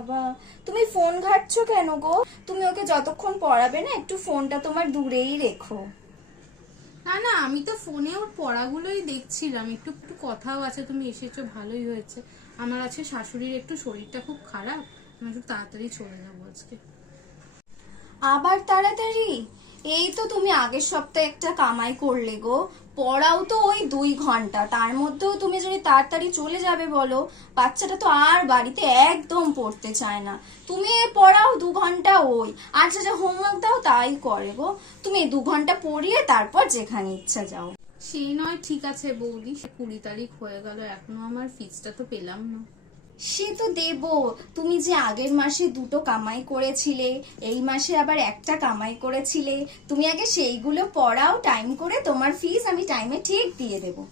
বাবা, তুমি ফোন ঘাটছো কেন গো? তুমি ওকে যতক্ষণ পড়াবে না একটু ফোনটা তোমার দূরেই রেখো। না না, আমি তো ফোনে ওর পড়াগুলোই দেখছিলাম, একটু একটু কথাও আছে। তুমি এসেছো, ভালোই হয়েছে। আমার আছে শাশুড়ির একটু শরীরটা খুব খারাপ, আমি একটু তাড়াতাড়ি চলে যাবো আজকে। আবার তাড়াতাড়ি? এই তো তুমি আগের সপ্তাহে একটা কামাই করলে গো। পড়াও তো ওই 2 ঘন্টা, তার মধ্যেও তুমি যদি তাড়াতাড়ি চলে যাবে বলো, বাচ্চাটা তো আর বাড়িতে একদম পড়তে চায় না। তুমি পড়াও 2 ঘন্টা, ওই আর যা হোমওয়ার্ক দাও তাই করে গো। তুমি 2 ঘন্টা পড়িয়ে তারপর যেখানে ইচ্ছা যাও। সেই নয়, ঠিক আছে বৌদি, সে 20 তারিখ হয়ে গেল, এখনো আমার ফিসটা তো পেলাম না। সে তো দেবো। তুমি যে আগের মাসে 2টো কামাই করেছিলে, এই মাসে আবার একটা কামাই করেছিলে, তুমি আগে সেইগুলো পড়াও টাইম করে, তোমার ফিস আমি টাইমে ঠিক দিয়ে দেবো।